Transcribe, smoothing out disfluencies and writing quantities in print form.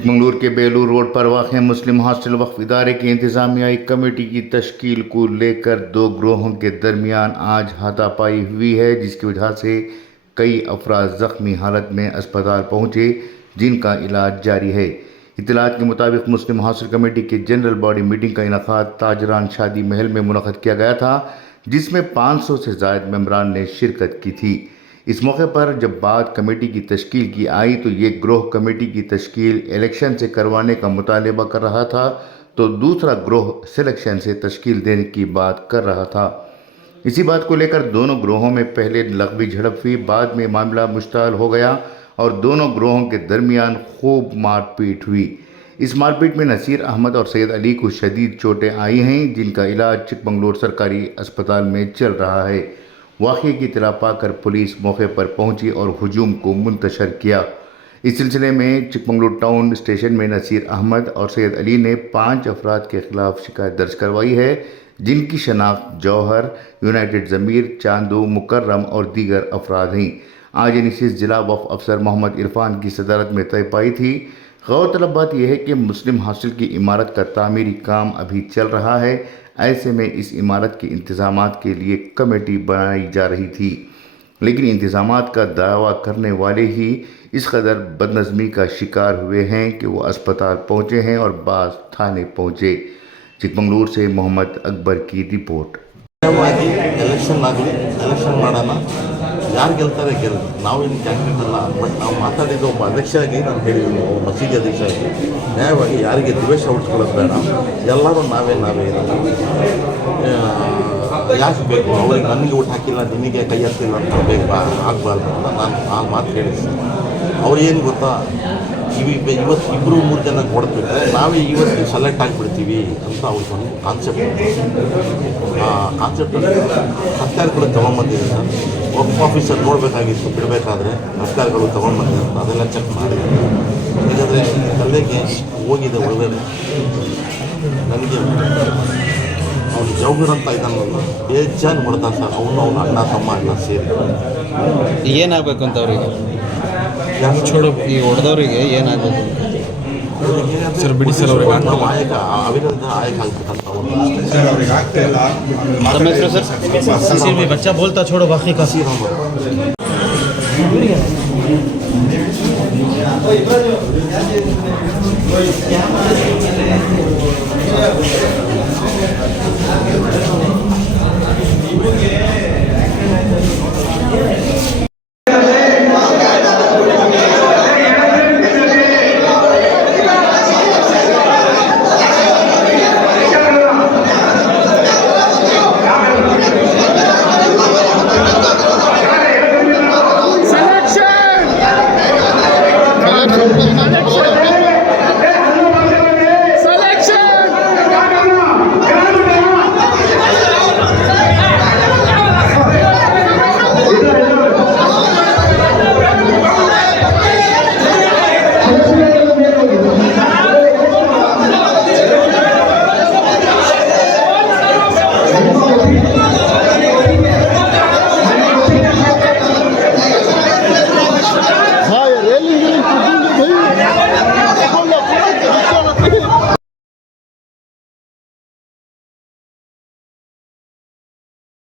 चिकमंगलूर के बेलूर रोड पर वाक़ मुस्लिम हॉस्टल वक्फ इदारे की इंतज़ामियाई कमेटी की तश्कील को लेकर दो ग्रोहों के दरमियान आज हाथापाई हुई है, जिसकी वजह से कई अफराद ज़ख्मी हालत में अस्पताल पहुँचे, जिनका इलाज जारी है। इत्तलात के मुताबिक मुस्लिम हॉस्टल कमेटी की जनरल बॉडी मीटिंग का इनक़ाद ताजरान शादी महल में मुनक़द किया गया था, जिसमें 500 से ज़ायद मेंबरान ने शिरकत की थी। इस मौके पर जब बात कमेटी की तश्कील की आई तो ये ग्रोह कमेटी की तश्कील इलेक्शन से करवाने का मुतालबा कर रहा था, तो दूसरा ग्रोह सिलेक्शन से तश्कील देने की बात कर रहा था। इसी बात को लेकर दोनों ग्रोहों में पहले लगवी झड़प हुई, बाद में मामला मुश्ताल हो गया और दोनों ग्रोहों के दरमियान खूब मारपीट हुई। इस मारपीट में नसीर अहमद और सैयद अली को शदीद चोटें आई हैं, जिनका इलाज चिकमंगलूर सरकारी अस्पताल में चल रहा है। वाक़े की इत्तला पाकर पुलिस मौके पर पहुंची और हुजूम को मुंतशर किया। इस सिलसिले में चिकमंगलूर टाउन स्टेशन में नसीर अहमद और सैयद अली ने 5 अफराद के खिलाफ शिकायत दर्ज करवाई है, जिनकी शनाख्त जौहर, यूनाइटेड ज़मीर, चांदू, मुकर्रम और दीगर अफराद हैं। आज इनिशिस जिला वफ़ अफसर मोहम्मद इरफान की सदारत में तय पाई थी। गौरतलब बात यह है कि मुस्लिम हॉस्टल की इमारत का तामीरी काम अभी चल रहा है। ऐसे में इस इमारत के इंतज़ामात के लिए कमेटी बनाई जा रही थी, लेकिन इंतज़ामात का दावा करने वाले ही इस कदर बदनज़मी का शिकार हुए हैं कि वो अस्पताल पहुँचे हैं और बाज़ थाने पहुँचे। चिकमंगलूर से मोहम्मद अकबर की रिपोर्ट। ಎಲೆಕ್ಷನ್ ಮಾಡೋಣ, ಯಾರು ಗೆಲ್ತಾರೆ ಗೆಲ್ಲಿ, ನಾವೇನು ಕ್ಯಾಂಡಿಡೇಟ್ ಅಲ್ಲ. ಬಟ್ ನಾವು ಮಾತಾಡಿದ್ದು ಒಬ್ಬ ಅಧ್ಯಕ್ಷರಾಗಿ ನಾನು ಹೇಳಿದ್ದೀನಿ, ಒಬ್ಬ ಮಸೀದಿ ಅಧ್ಯಕ್ಷರಾಗಿ ನ್ಯಾಯವಾಗಿ ಯಾರಿಗೆ ದ್ವೇಷ ಹುಡ್ಸ್ಕೊಳ್ಳೋದು ಬೇಡ, ಎಲ್ಲರೂ ನಾವೇ ಇರೋದು. ಯಾಕೆ ಬೇಕು ಅವ್ರಿಗೆ ನನಗೆ ಊಟ ಹಾಕಿಲ್ಲ ನಿನಗೆ ಕೈ ಹತ್ತಿಲ್ಲ ಅಂತ ಬೇಕು ಆಗಬಾರ್ದು ಅಂತ ನಾನು ಆ ಮಾತು ಹೇಳಿದ್ದೀನಿ. ಅವ್ರು ಏನು ಗೊತ್ತಾ, ಇವತ್ತು 2-3 ಜನ ಕೊಡ್ತಿದ್ರೆ ನಾವೇ ಇವತ್ತು ಸೆಲೆಕ್ಟ್ ಆಗಿಬಿಡ್ತೀವಿ ಅಂತ ಅವ್ರಿಗೆ ಒಂದು ಕಾನ್ಸೆಪ್ಟ್. ಆ ಕಾನ್ಸೆಪ್ಟಲ್ಲಿ ಹತ್ಯಾರಗಳು ತೊಗೊಂಬಂದಿದ್ದಾರೆ. ವಕ್ಫ್ ಆಫೀಸರ್ ನೋಡಬೇಕಾಗಿತ್ತು, ಬಿಡಬೇಕಾದ್ರೆ ಹತ್ಯಾರಗಳು ತೊಗೊಂಬಂದಿದ್ದಾರೆ ಅಂತ ಅದೆಲ್ಲ ಚೆಕ್ ಮಾಡಿ. ಯಾಕಂದರೆ ಕಲ್ಲೆಗೆ ಹೋಗಿದೆ ಒಳಗಡೆ. ನನಗೆ ಅವನು ಜೌಗರ್ ಅಂತ ಇದ್ದಾನಲ್ಲ, ಬೇಜಾನ್ ಹೊಡೆದ ಸರ್. ಅವನು ಅಣ್ಣ ತಮ್ಮ ಎಲ್ಲ ಸೇರಿ ಏನಾಗಬೇಕು ಅಂತ ಅವರಿಗೆ ಚೋಡು ಈ ಹೊಡೆದವರಿಗೆ ಏನಾಗಬೇಕು ಸರ್? ಬಿಡಿ ಸರ್, ಅವ್ರಿಗೆ ಆಯಕ ಅವಿನಂದ ಆಯಕ ಆಗ್ಬೇಕಂತ ತಮ್ಮ ಹೆಸರು ಸರ್? ಬಚ್ಚಾ ಬೋಲ್ತಾ छोड़ो बाकी का